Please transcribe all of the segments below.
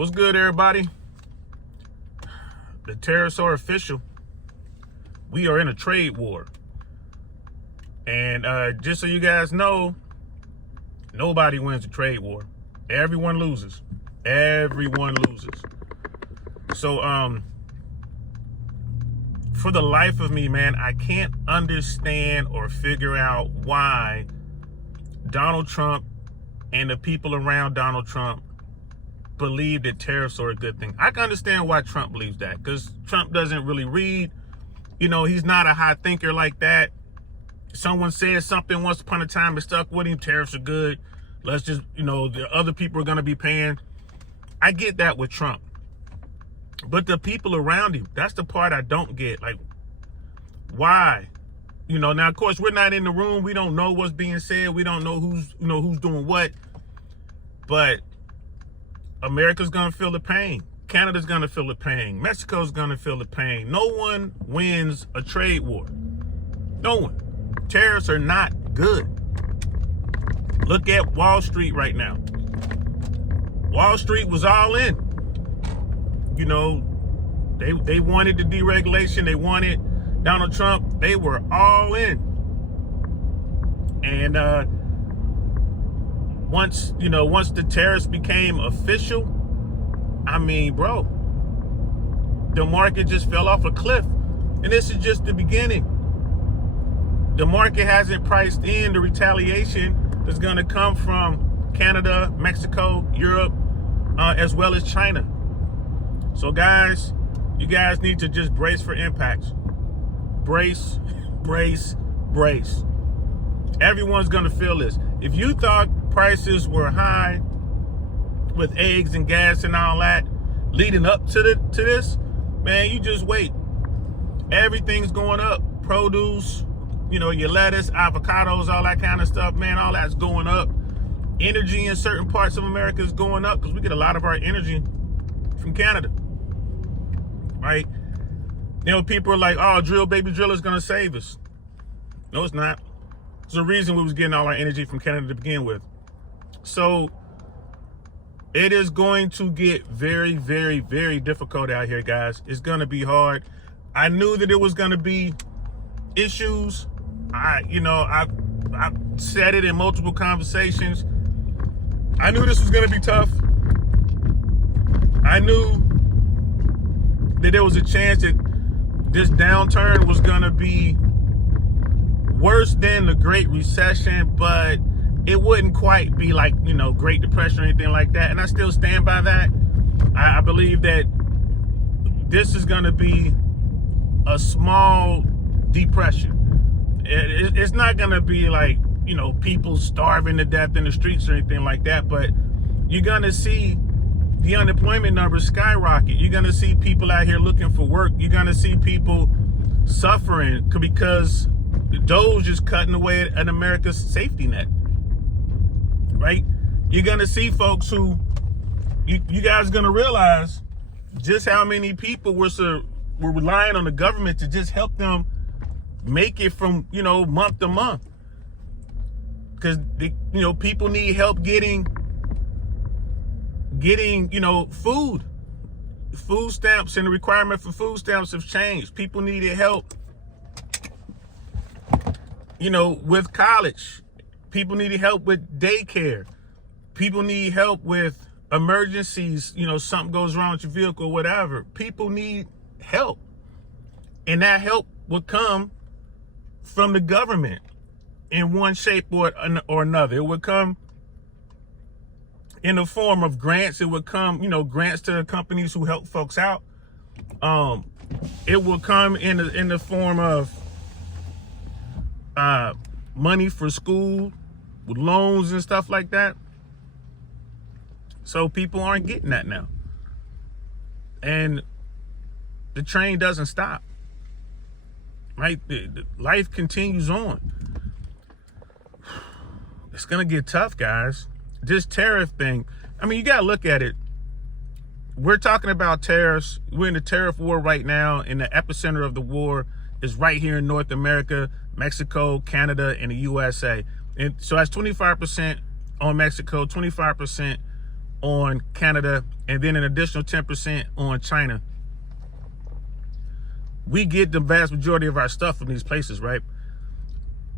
What's good, everybody? The tariffs are official. We are in a trade war. And just so you guys know, nobody wins a trade war. Everyone loses. Everyone loses. So, for the life of me, man, I can't understand or figure out why Donald Trump and the people around Donald Trump believe that tariffs are a good thing. I can understand why Trump believes that, because Trump doesn't really read. You know, he's not a high thinker like that. Someone says something once upon a time, it stuck with him. Tariffs are good. Let's just, the other people are going to be paying. I get that with Trump. But the people around him, that's the part I don't get. Like, why? Now, of course, we're not in the room. We don't know what's being said. We don't know who's doing what. But America's going to feel the pain. Canada's going to feel the pain. Mexico's going to feel the pain. No one wins a trade war. No one. Tariffs are not good. Look at Wall Street right now. Wall Street was all in. They wanted the deregulation. They wanted Donald Trump. They were all in. And once the tariffs became official, I mean, bro, the market just fell off a cliff. And this is just the beginning. The market hasn't priced in the retaliation that's going to come from Canada, Mexico, Europe, as well as China. So guys, you guys need to just brace for impacts. Brace, brace, brace. Everyone's going to feel this. If you thought prices were high with eggs and gas and all that leading up to this, man, you just wait. Everything's going up. Produce, your lettuce, avocados, all that kind of stuff, man, all that's going up. Energy in certain parts of America is going up because we get a lot of our energy from Canada, right? People are like, oh, baby drill is going to save us. No, it's not. There's a reason we was getting all our energy from Canada to begin with. So it is going to get very, very, very difficult out here, guys. It's going to be hard. I knew that it was going to be issues. I said it in multiple conversations. I knew this was going to be tough. I knew that there was a chance that this downturn was going to be worse than the Great Recession, but it wouldn't quite be like, Great Depression or anything like that. And I still stand by that. I believe that this is going to be a small depression. It's not going to be like, people starving to death in the streets or anything like that, but you're going to see the unemployment numbers skyrocket. You're going to see people out here looking for work. You're going to see people suffering because the Doge is cutting away at America's safety net, right? You're going to see folks who, you guys are going to realize just how many people were relying on the government to just help them make it from, month to month. Because, people need help getting, food. Food stamps and the requirement for food stamps have changed. People needed help, with college. People needed help with daycare. People need help with emergencies. Something goes wrong with your vehicle or whatever. People need help. And that help would come from the government in one shape or another. It would come in the form of grants. It would come, grants to companies who help folks out. It will come in the form of money for school with loans and stuff like that. So people aren't getting that now. And the train doesn't stop. Right? The life continues on. It's going to get tough, guys. This tariff thing, I mean, you got to look at it. We're talking about tariffs. We're in the tariff war right now, and the epicenter of the war is right here in North America, Mexico, Canada, and the USA. And so that's 25% on Mexico, 25% on Canada, and then an additional 10% on China. We get the vast majority of our stuff from these places, right?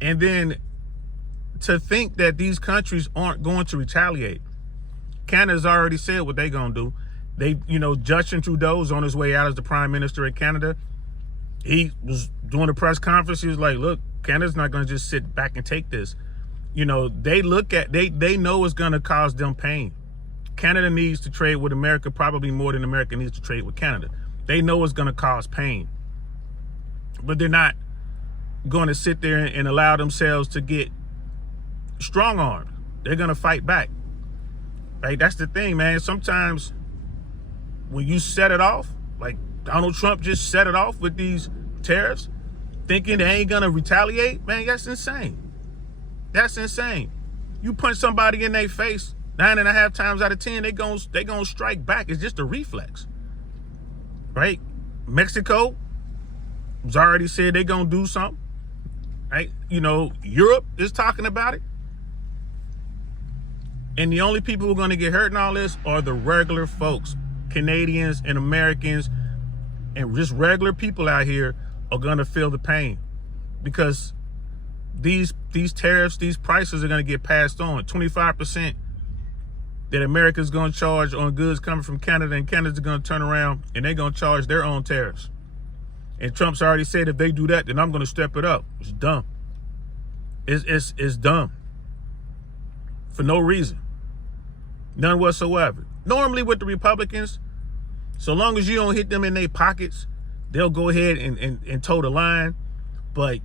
And then to think that these countries aren't going to retaliate. Canada's already said what they're going to do. They, Justin Trudeau's on his way out as the prime minister of Canada. He was doing a press conference. He was like, look, Canada's not going to just sit back and take this. They know it's going to cause them pain. Canada needs to trade with America probably more than America needs to trade with Canada. They know it's going to cause pain. But they're not going to sit there and allow themselves to get strong-armed. They're going to fight back. Right? That's the thing, man. Sometimes when you set it off, like Donald Trump just set it off with these tariffs, thinking they ain't going to retaliate, man, that's insane. That's insane. You punch somebody in their face 9.5 times out of 10, they gonna strike back. It's just a reflex. Right? Mexico has already said they gonna do something. Right? Europe is talking about it. And the only people who are gonna get hurt in all this are the regular folks. Canadians and Americans and just regular people out here are gonna feel the pain, because these tariffs, these prices are gonna get passed on. 25% that America's gonna charge on goods coming from Canada, and Canada's gonna turn around and they're gonna charge their own tariffs. And Trump's already said, if they do that, then I'm gonna step it up. It's dumb. It's dumb. For no reason. None whatsoever. Normally with the Republicans, so long as you don't hit them in their pockets, they'll go ahead and toe the line. But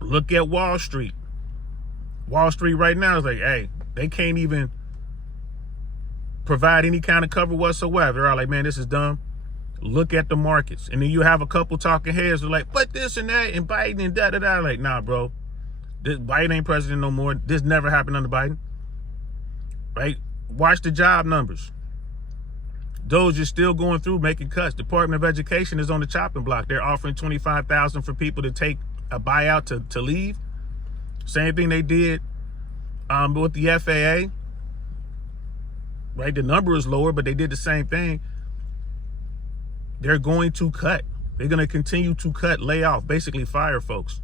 look at Wall Street. Wall Street right now is like, hey, they can't even provide any kind of cover whatsoever. They're all like, man, this is dumb. Look at the markets. And then you have a couple talking heads who are like, but this and that and Biden and da-da-da. Like, nah, bro. Biden ain't president no more. This never happened under Biden. Right? Watch the job numbers. Those are still going through making cuts. Department of Education is on the chopping block. They're offering $25,000 for people to take a buyout to leave. Same thing they did with the FAA. Right? The number is lower, but they did the same thing. They're going to cut. They're going to continue to cut, lay off, basically fire folks.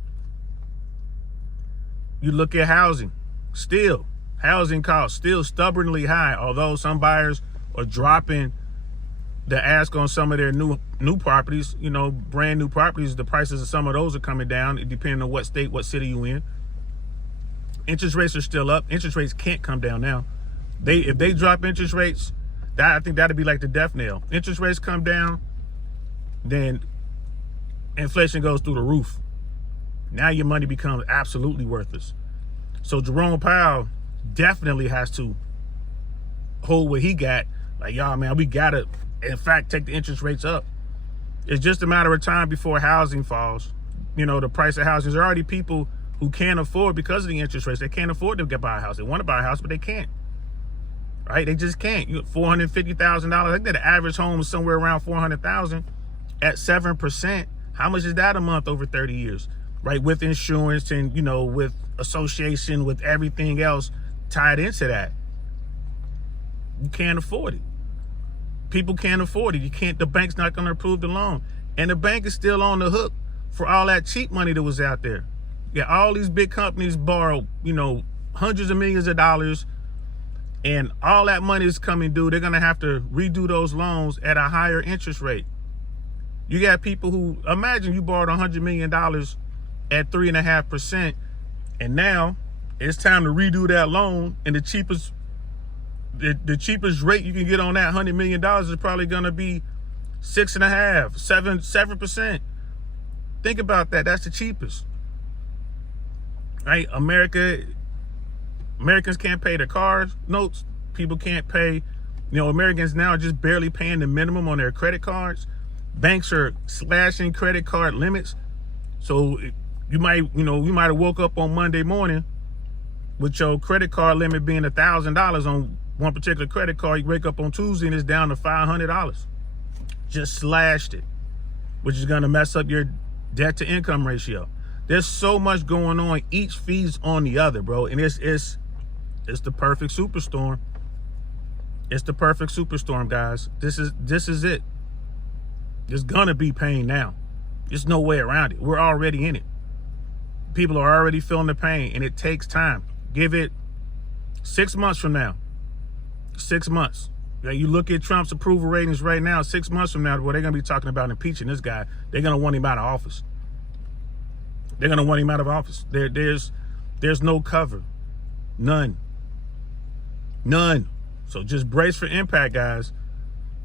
You look at housing. Still, housing costs still stubbornly high, although some buyers are dropping the ask on some of their new properties. Brand new properties, the prices of some of those are coming down, depending on what state, what city you in. Interest rates are still up. Interest rates can't come down now. If they drop interest rates, I think that'd be like the death knell. Interest rates come down, then inflation goes through the roof. Now your money becomes absolutely worthless. So Jerome Powell definitely has to hold what he got. Like, y'all, man, we gotta, in fact, take the interest rates up. It's just a matter of time before housing falls. The price of housing. There's already people who can't afford, because of the interest rates, they can't afford to buy a house. They want to buy a house, but they can't. Right? They just can't. $450,000. I think that the average home is somewhere around $400,000 at 7%. How much is that a month over 30 years? Right? With insurance and, with association, with everything else tied into that. You can't afford it. People can't afford it. The bank's not going to approve the loan. And the bank is still on the hook for all that cheap money that was out there. Yeah, all these big companies borrow, hundreds of millions of dollars, and all that money is coming due. They're going to have to redo those loans at a higher interest rate. You got people who, imagine you borrowed $100 million at 3.5%, and now it's time to redo that loan, and the cheapest rate you can get on that $100 million is probably going to be 6.5%, 7%. Think about that. That's the cheapest. Right? Americans can't pay their car notes. People can't pay. Americans now are just barely paying the minimum on their credit cards. Banks are slashing credit card limits. So you might have woke up on Monday morning with your credit card limit being $1,000 on one particular credit card. You wake up on Tuesday and it's down to $500. Just slashed it, which is going to mess up your debt to income ratio. There's so much going on. Each feeds on the other, bro. And it's the perfect superstorm. It's the perfect superstorm, guys. This is it. There's gonna be pain now. There's no way around it. We're already in it. People are already feeling the pain, and it takes time. Give it 6 months from now. 6 months. Now, you look at Trump's approval ratings right now, 6 months from now, well, they're gonna be talking about impeaching this guy. They're gonna want him out of office. They're gonna want him out of office. There's no cover. None. So just brace for impact, guys.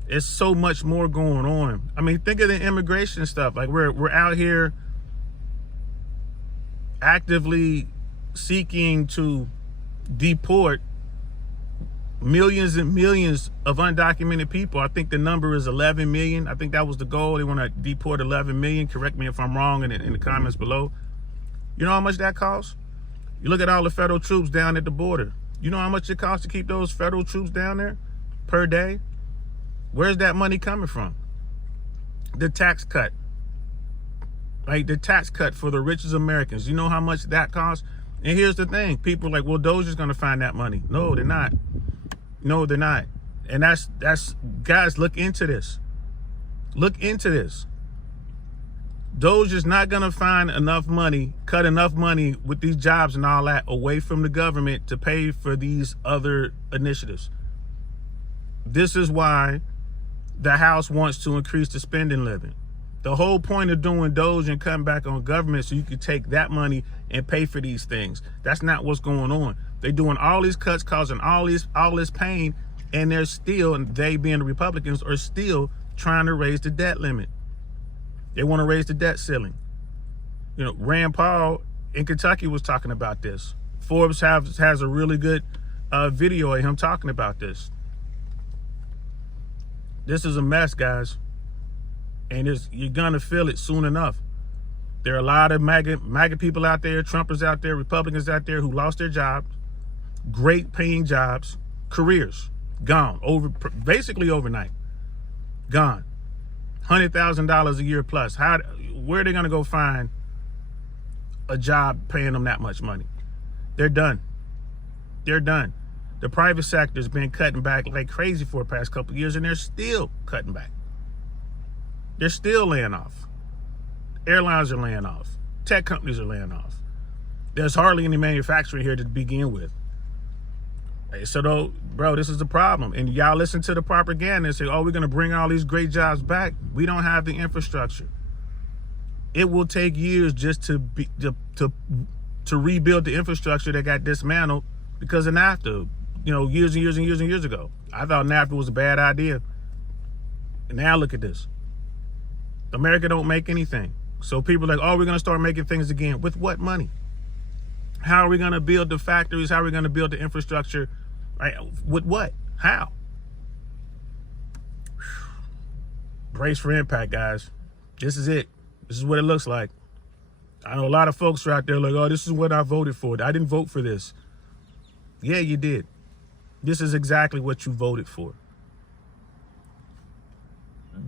It's so much more going on. I mean, think of the immigration stuff. Like we're out here actively seeking to deport millions and millions of undocumented people. I think the number is 11 million. I think that was the goal. They want to deport 11 million. Correct me if I'm wrong in the comments below. You know how much that costs? You look at all the federal troops down at the border. You know how much it costs to keep those federal troops down there per day? Where's that money coming from? The tax cut. Like the tax cut for the richest Americans. You know how much that costs? And here's the thing. People are like, well, Doja's going to find that money. No, they're not. No, they're not. And that's guys, look into this. Look into this. Doja's not going to find enough money, cut enough money with these jobs and all that away from the government to pay for these other initiatives. This is why the House wants to increase the spending limit. The whole point of doing Doge and cutting back on government so you can take that money and pay for these things. That's not what's going on. They're doing all these cuts, causing all this pain, and they're still, and they being the Republicans, are still trying to raise the debt limit. They want to raise the debt ceiling. You know, Rand Paul in Kentucky was talking about this. Forbes has a really good video of him talking about this. This is a mess, guys. And you're going to feel it soon enough. There are a lot of MAGA people out there, Trumpers out there, Republicans out there who lost their jobs, great paying jobs, careers gone, basically overnight, gone. $100,000 a year plus. Where are they going to go find a job paying them that much money? They're done. They're done. The private sector's been cutting back like crazy for the past couple of years, and they're still cutting back. They're still laying off. Airlines are laying off. Tech companies are laying off. There's hardly any manufacturing here to begin with. So, though, bro, this is the problem. And y'all listen to the propaganda and say, oh, we're going to bring all these great jobs back. We don't have the infrastructure. It will take years just to rebuild the infrastructure that got dismantled because of NAFTA, you know, years and years and years and years ago. I thought NAFTA was a bad idea. And now look at this. America don't make anything. So people are like, oh, we're going to start making things again. With what money? How are we going to build the factories? How are we going to build the infrastructure? Right? With what? How? Brace for impact, guys. This is it. This is what it looks like. I know a lot of folks are out there like, oh, this is what I voted for. I didn't vote for this. Yeah, you did. This is exactly what you voted for.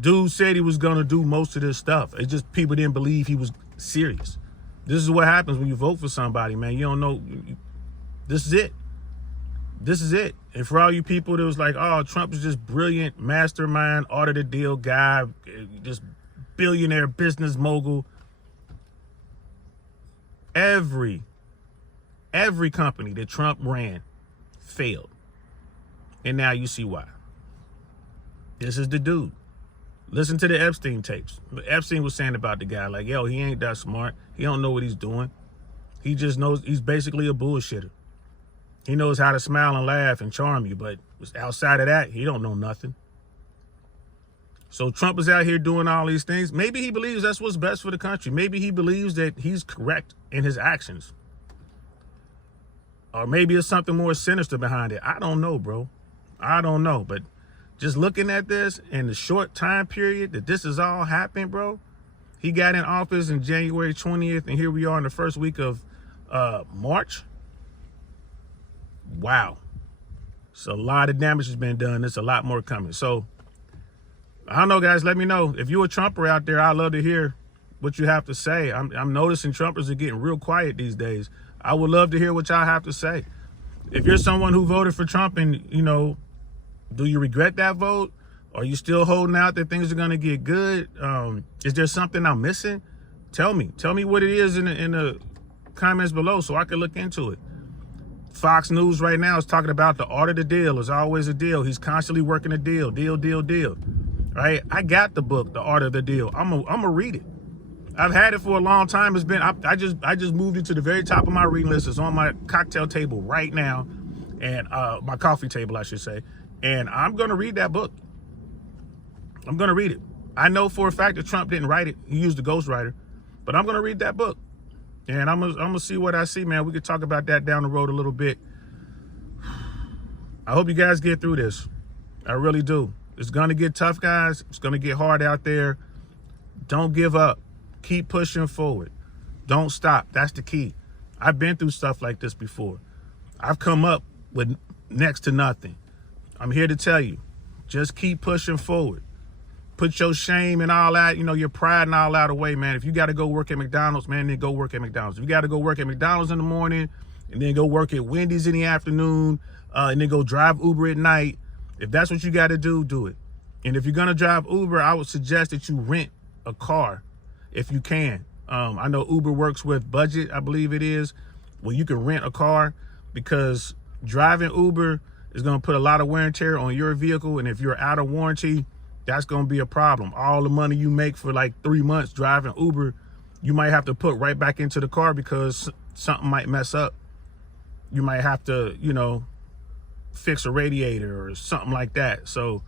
Dude said he was going to do most of this stuff. It's just people didn't believe he was serious. This is what happens when you vote for somebody, man. You don't know. This is it. This is it. And for all you people that was like, oh, Trump is just brilliant, mastermind, ordered a deal guy, just billionaire business mogul. Every company that Trump ran failed. And now you see why. This is the dude. Listen to the Epstein tapes. Epstein was saying about the guy, like, yo, he ain't that smart. He don't know what he's doing. He just knows he's basically a bullshitter. He knows how to smile and laugh and charm you, but outside of that, he don't know nothing. So Trump is out here doing all these things. Maybe he believes that's what's best for the country. Maybe he believes that he's correct in his actions. Or maybe it's something more sinister behind it. I don't know, bro. I don't know, but just looking at this in the short time period that this has all happened, bro. He got in office in January 20th, and here we are in the first week of March. Wow. So a lot of damage has been done. There's a lot more coming. So I don't know, guys. Let me know. If you're a Trumper out there, I'd love to hear what you have to say. I'm noticing Trumpers are getting real quiet these days. I would love to hear what y'all have to say. If you're someone who voted for Trump and, you know, Do you regret that vote? Are you still holding out that things are going to get good? Is there something I'm missing? Tell me what it is in the comments below so I can look into it. Fox News right now is talking about the art of the deal. There's always a deal. He's constantly working a deal, deal. Right? I got the book, The Art of the Deal. I'm gonna read it. I've had it for a long time. It's been I just moved it to the very top of my reading list. It's on my cocktail table right now, and my coffee table, I should say. And I'm gonna read that book. I'm gonna read it. I know for a fact that Trump didn't write it. He used a ghostwriter, but I'm gonna read that book. And I'm gonna see what I see, man. We could talk about that down the road a little bit. I hope you guys get through this. I really do. It's gonna get tough, guys. It's gonna get hard out there. Don't give up. Keep pushing forward. Don't stop. That's the key. I've been through stuff like this before. I've come up with next to nothing. I'm here to tell you, just keep pushing forward. Put your shame and all that, your pride and all that away, man. If you got to go work at McDonald's, man, then go work at McDonald's. If you got to go work at McDonald's in the morning and then go work at Wendy's in the afternoon and then go drive Uber at night, if that's what you got to do, do it. And if you're going to drive Uber, I would suggest that you rent a car if you can. I know Uber works with budget, I believe it is, where you can rent a car, because driving Uber is going to put a lot of wear and tear on your vehicle. And if you're out of warranty, that's going to be a problem. All the money you make for like 3 months driving Uber, you might have to put right back into the car because something might mess up. You might have to, fix a radiator or something like that. So,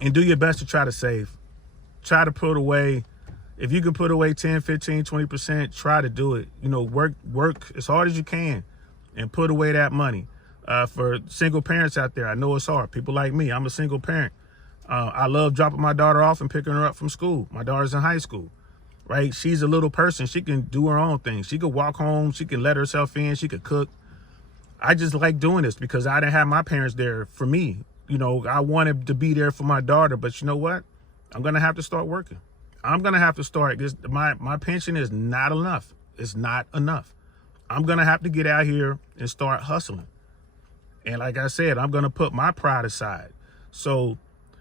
and do your best to try to save. Try to put away, if you can put away 10, 15, 20%, try to do it. Work as hard as you can and put away that money. For single parents out there, I know it's hard. People like me, I'm a single parent. I love dropping my daughter off and picking her up from school. My daughter's in high school, right? She's a little person. She can do her own thing. She could walk home. She can let herself in. She could cook. I just like doing this because I didn't have my parents there for me. I wanted to be there for my daughter, but you know what? I'm going to have to start working. I'm going to have to start. My pension is not enough. It's not enough. I'm going to have to get out here and start hustling. And like I said, I'm going to put my pride aside. So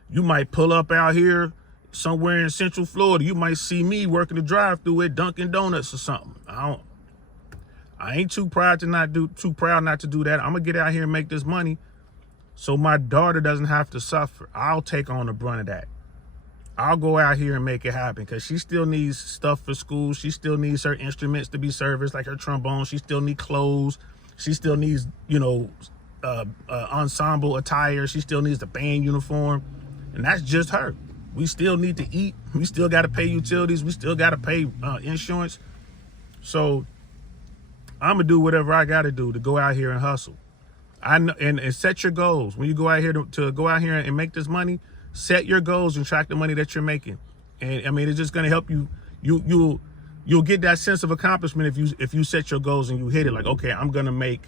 you might pull up out here somewhere in Central Florida. You might see me working the drive-thru at Dunkin' Donuts or something. I ain't too proud not to do that. I'm gonna get out here and make this money so my daughter doesn't have to suffer. I'll take on the brunt of that. I'll go out here and make it happen because she still needs stuff for school. She still needs her instruments to be serviced, like her trombone. She still needs clothes. She still needs, ensemble attire. She still needs the band uniform. And that's just her. We still need to eat. We still got to pay utilities. We still got to pay insurance. So I'm going to do whatever I got to do to go out here and hustle. And set your goals. When you go out here to go out here and make this money, set your goals and track the money that you're making. And I mean, it's just going to help you. You'll get that sense of accomplishment if you set your goals and you hit it. Like, okay, I'm going to make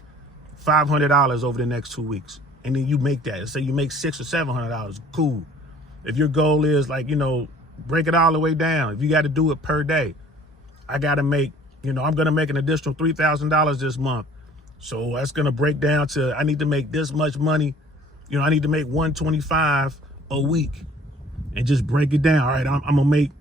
$500 over the next 2 weeks. And then you make that. Let's say you make $600 or $700. Cool. If your goal is like, break it all the way down. If you got to do it per day, I got to make, I'm going to make an additional $3,000 this month. So that's going to break down to, I need to make this much money. I need to make $125 a week and just break it down. All right, I'm going to make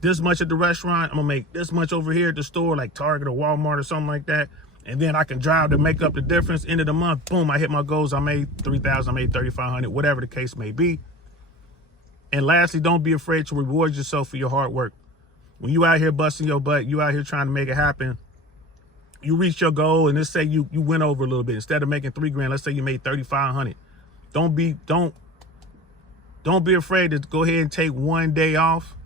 this much at the restaurant. I'm going to make this much over here at the store, like Target or Walmart or something like that. And then I can drive to make up the difference. End of the month, boom, I hit my goals. I made $3,000, I made $3,500, whatever the case may be. And lastly, don't be afraid to reward yourself for your hard work. When you out here busting your butt, you out here trying to make it happen, you reach your goal, and let's say you went over a little bit. Instead of making $3,000, let's say you made $3,500. Don't be afraid to go ahead and take one day off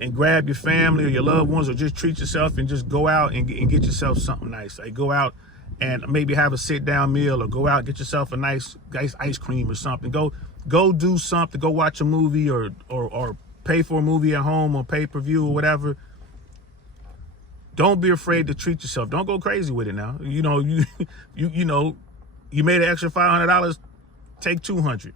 and grab your family or your loved ones, or just treat yourself and just go out and get yourself something nice. Like go out and maybe have a sit down meal, or go out and get yourself a nice ice cream or something. Go do something. Go watch a movie or pay for a movie at home on pay-per-view or whatever. Don't be afraid to treat yourself. Don't go crazy with it now. You made an extra $500, take $200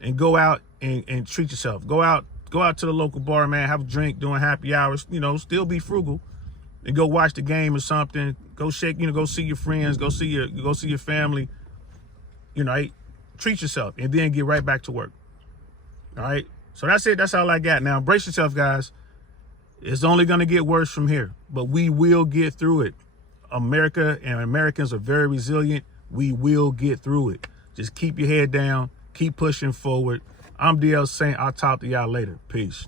and go out and treat yourself. Go out to the local bar, man, have a drink, doing happy hours, still be frugal, and go watch the game or something. Go go see your friends, go see your family. treat yourself, and then get right back to work. All right. So that's it. That's all I got. Now, brace yourself, guys. It's only going to get worse from here, but we will get through it. America and Americans are very resilient. We will get through it. Just keep your head down. Keep pushing forward. I'm DL Saint. I'll talk to y'all later. Peace.